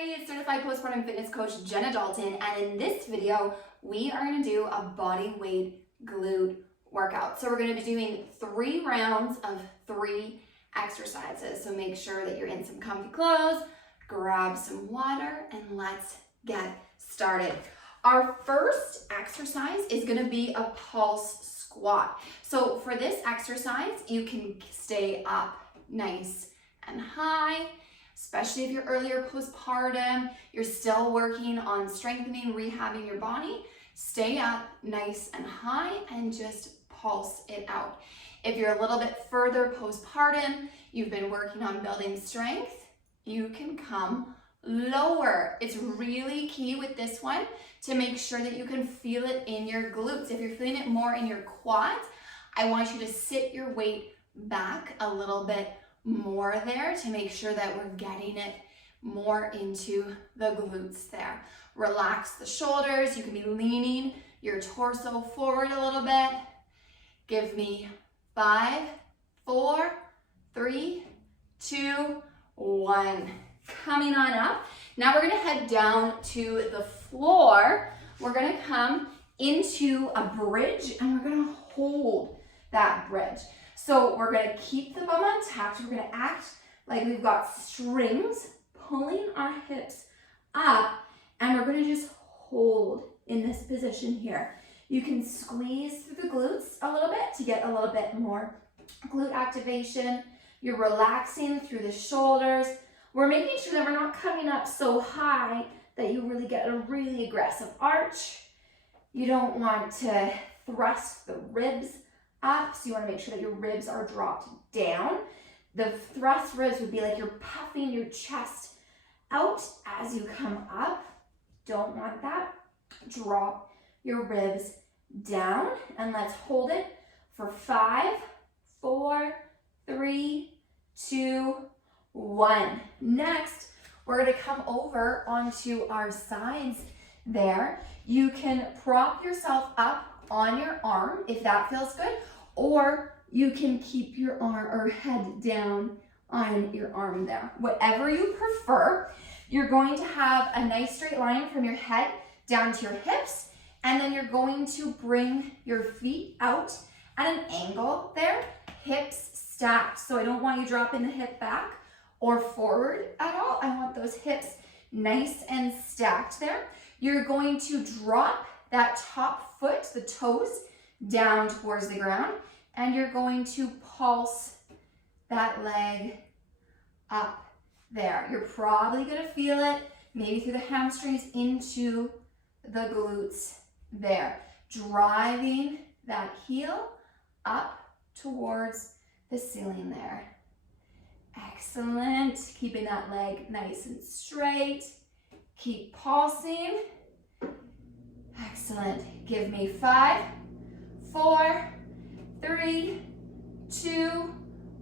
Hi, it's Certified Postpartum Fitness Coach Jenna Dalton, and in this video, we are going to do a body weight glute workout. So we're going to be doing 3 rounds of 3 exercises. So make sure that you're in some comfy clothes, grab some water, and let's get started. Our first exercise is going to be a pulse squat. So for this exercise, you can stay up nice and high, especially if you're earlier postpartum, you're still working on strengthening, rehabbing your body. Stay up nice and high and just pulse it out. If you're a little bit further postpartum, you've been working on building strength, you can come lower. It's really key with this one to make sure that you can feel it in your glutes. If you're feeling it more in your quads, I want you to sit your weight back a little bit more there to make sure that we're getting it more into the glutes there. Relax the shoulders. You can be leaning your torso forward a little bit. Give me 5, 4, 3, 2, 1. Coming on up. Now we're going to head down to the floor. We're going to come into a bridge and we're going to hold that bridge. So we're going to keep the bum untucked. We're going to act like we've got strings pulling our hips up, and we're going to just hold in this position here. You can squeeze through the glutes a little bit to get a little bit more glute activation. You're relaxing through the shoulders. We're making sure that we're not coming up so high that you really get a really aggressive arch. You don't want to thrust the ribs up, so you want to make sure that your ribs are dropped down. The thrust ribs would be like you're puffing your chest out as you come up. Don't want that. Drop your ribs down, and let's hold it for 5, 4, 3, 2, 1. Next, we're going to come over onto our sides there. You can prop yourself up on your arm if that feels good, or you can keep your arm or head down on your arm there. Whatever you prefer. You're going to have a nice straight line from your head down to your hips, and then you're going to bring your feet out at an angle there, hips stacked. So I don't want you dropping the hip back or forward at all. I want those hips nice and stacked there. You're going to drop that top foot, the toes, down towards the ground, and you're going to pulse that leg up there. You're probably going to feel it maybe through the hamstrings into the glutes there, driving that heel up towards the ceiling there. Excellent. Keeping that leg nice and straight. Keep pulsing. Excellent. Give me 5, 4, 3, 2,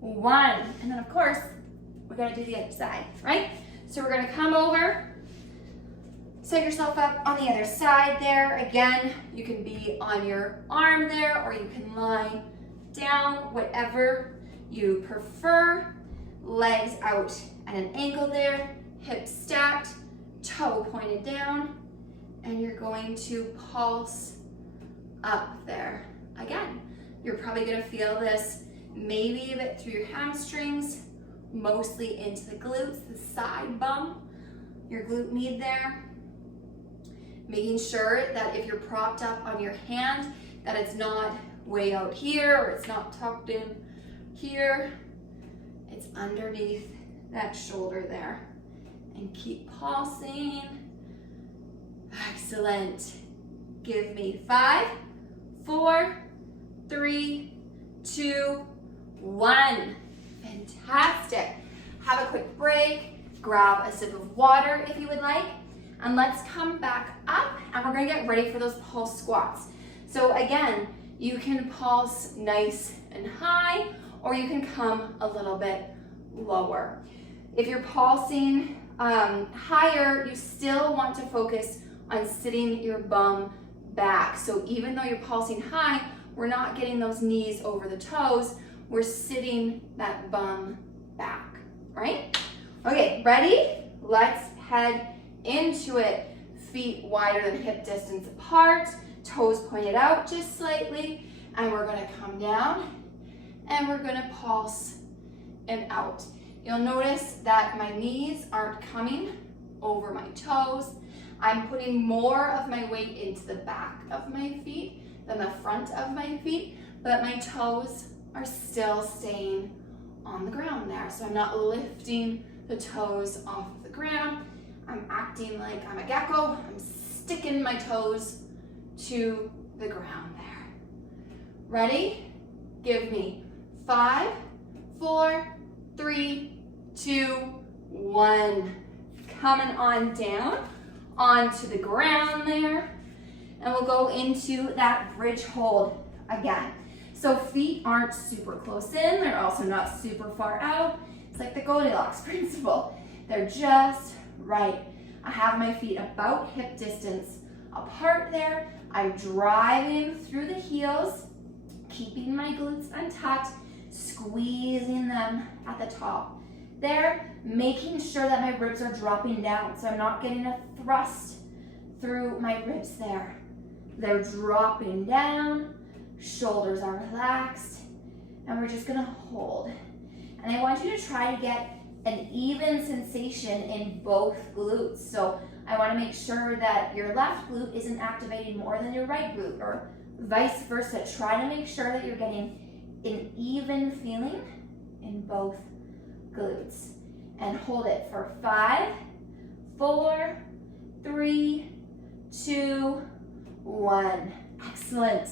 1. And then of course, we're gonna do the other side, right? So we're gonna come over, set yourself up on the other side there. Again, you can be on your arm there, or you can lie down, whatever you prefer. Legs out at an angle there, hips stacked, toe pointed down, and you're going to pulse up there. Again, you're probably gonna feel this maybe a bit through your hamstrings, mostly into the glutes, the side bum, your glute med there. Making sure that if you're propped up on your hand, that it's not way out here, or it's not tucked in here. It's underneath that shoulder there. And keep pulsing. Excellent. Give me 5, 4, 3, 2, 1. Fantastic. Have a quick break. Grab a sip of water if you would like. And let's come back up, and we're going to get ready for those pulse squats. So again, you can pulse nice and high, or you can come a little bit lower. If you're pulsing higher, you still want to focus on sitting your bum back. So even though you're pulsing high, we're not getting those knees over the toes. We're sitting that bum back, right? Okay, ready? Let's head into it, feet wider than hip distance apart, toes pointed out just slightly, and we're gonna come down and we're gonna pulse and out. You'll notice that my knees aren't coming over my toes. I'm putting more of my weight into the back of my feet than the front of my feet, but my toes are still staying on the ground there. So I'm not lifting the toes off the ground. I'm acting like I'm a gecko. I'm sticking my toes to the ground there. Ready? Give me 5, 4, 3, 2, 1. Coming on down onto the ground there. And we'll go into that bridge hold again. So feet aren't super close in. They're also not super far out. It's like the Goldilocks principle. They're just right. I have my feet about hip distance apart there. I'm driving through the heels, keeping my glutes untucked, squeezing them at the top. There, making sure that my ribs are dropping down, so I'm not getting a thrust through my ribs there. They're dropping down, shoulders are relaxed, and we're just gonna hold. And I want you to try to get an even sensation in both glutes. So I wanna make sure that your left glute isn't activating more than your right glute, or vice versa. Try to make sure that you're getting an even feeling in both glutes. And hold it for 5, 4, 3, 2, 1. Excellent.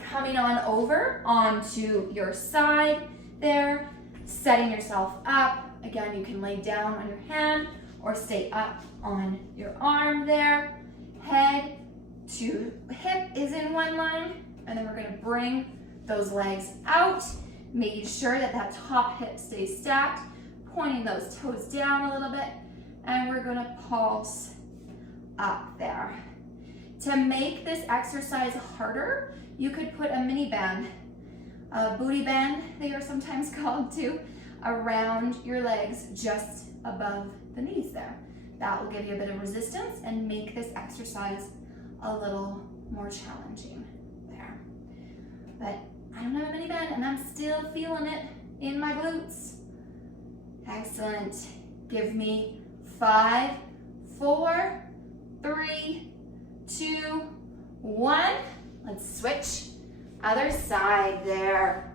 Coming on over onto your side there, setting yourself up. Again, you can lay down on your hand or stay up on your arm there. Head to hip is in one line, and then we're gonna bring those legs out, making sure that that top hip stays stacked, pointing those toes down a little bit, and we're gonna pulse up there. To make this exercise harder, you could put a mini band, a booty band, they are sometimes called too, around your legs just above the knees there. That will give you a bit of resistance and make this exercise a little more challenging there. But I don't have a mini band and I'm still feeling it in my glutes. Excellent. Give me 5, 4, 3, 2, 1. Let's switch. Other side there.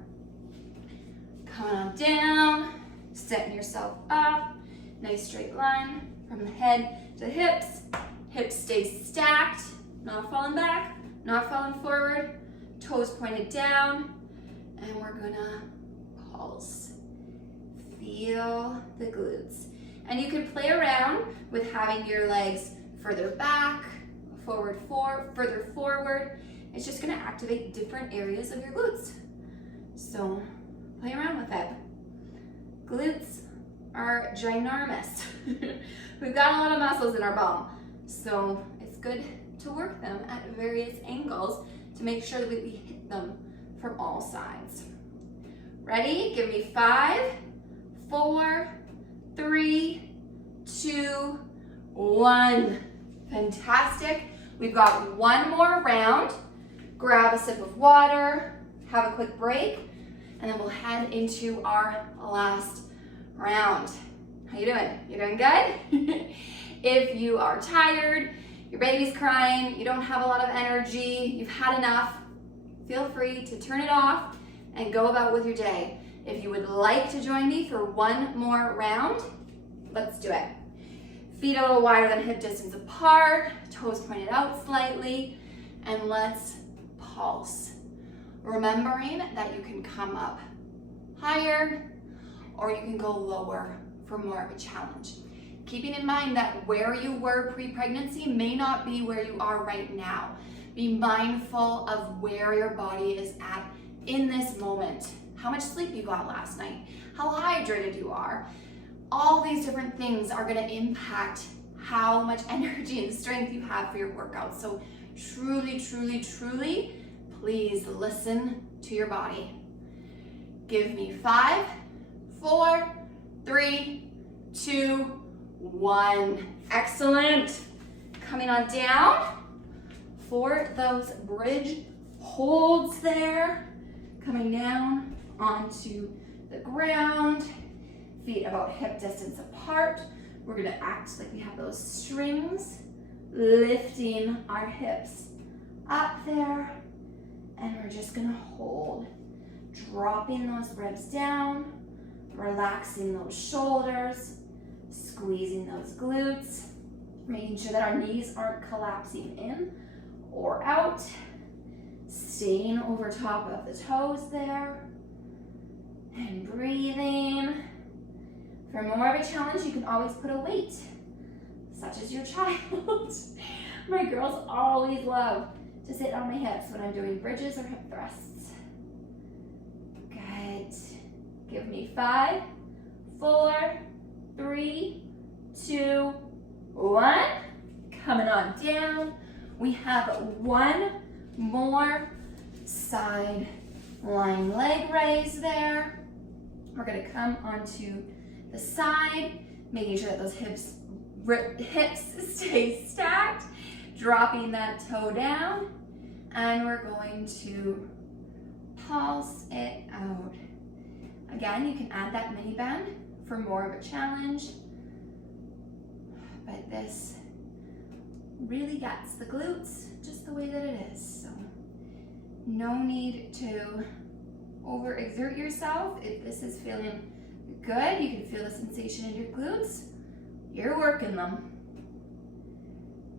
Coming on down, setting yourself up. Nice straight line from the head to the hips. Hips stay stacked, not falling back, not falling forward. Toes pointed down. And we're gonna pulse. Feel the glutes. And you can play around with having your legs further back, further forward. It's just gonna activate different areas of your glutes. So play around with it. Glutes are ginormous. We've got a lot of muscles in our bum. So it's good to work them at various angles to make sure that we hit them from all sides. Ready? Give me 5, 4, 3, 2, 1. Fantastic. We've got one more round. Grab a sip of water, have a quick break, and then we'll head into our last round. How you doing? You doing good? If you are tired, your baby's crying, you don't have a lot of energy, you've had enough, feel free to turn it off and go about with your day. If you would like to join me for one more round, let's do it. Feet a little wider than hip distance apart, toes pointed out slightly, and let's pulse. Remembering that you can come up higher or you can go lower for more of a challenge. Keeping in mind that where you were pre-pregnancy may not be where you are right now. Be mindful of where your body is at in this moment. How much sleep you got last night, how hydrated you are. All these different things are gonna impact how much energy and strength you have for your workout. So truly, truly, truly, please listen to your body. Give me 5, 4, 3, 2, 1. Excellent. Coming on down for those bridge holds there. Coming down onto the ground, feet about hip distance apart. We're gonna act like we have those strings, lifting our hips up there, and we're just gonna hold, dropping those ribs down, relaxing those shoulders, squeezing those glutes, making sure that our knees aren't collapsing in or out, staying over top of the toes there, and breathing. For more of a challenge, you can always put a weight, such as your child. My girls always love to sit on my hips when I'm doing bridges or hip thrusts. Good. Give me 5, 4, 3, 2, 1. Coming on down. We have one more side lying leg raise there. We're gonna come onto the side, making sure that those hips stay stacked, dropping that toe down, and we're going to pulse it out. Again, you can add that mini band for more of a challenge, but this really gets the glutes just the way that it is. So no need to overexert yourself. If this is feeling good, you can feel the sensation in your glutes, you're working them.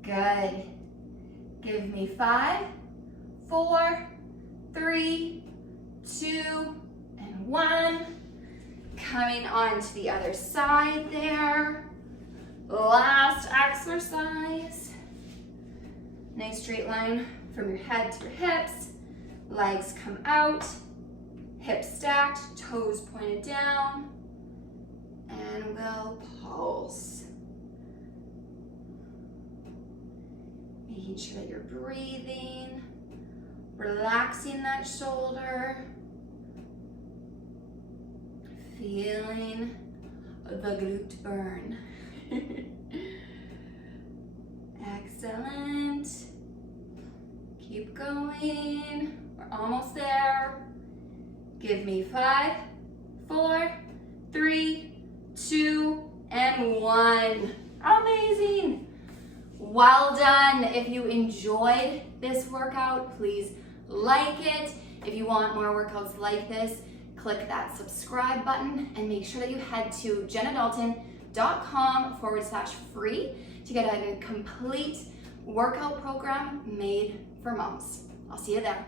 Good. Give me 5, 4, 3, 2, and 1. Coming on to the other side there. Last exercise. Nice straight line from your head to your hips. Legs come out, hips stacked, toes pointed down, and we'll pulse. Making sure that you're breathing, relaxing that shoulder, feeling the glute burn. Excellent. Keep going. We're almost there. Give me 5, 4, 3, 2, and 1. Amazing. Well done. If you enjoyed this workout, please like it. If you want more workouts like this, click that subscribe button and make sure that you head to jennadalton.com/free to get a complete workout program made for moms. I'll see you there.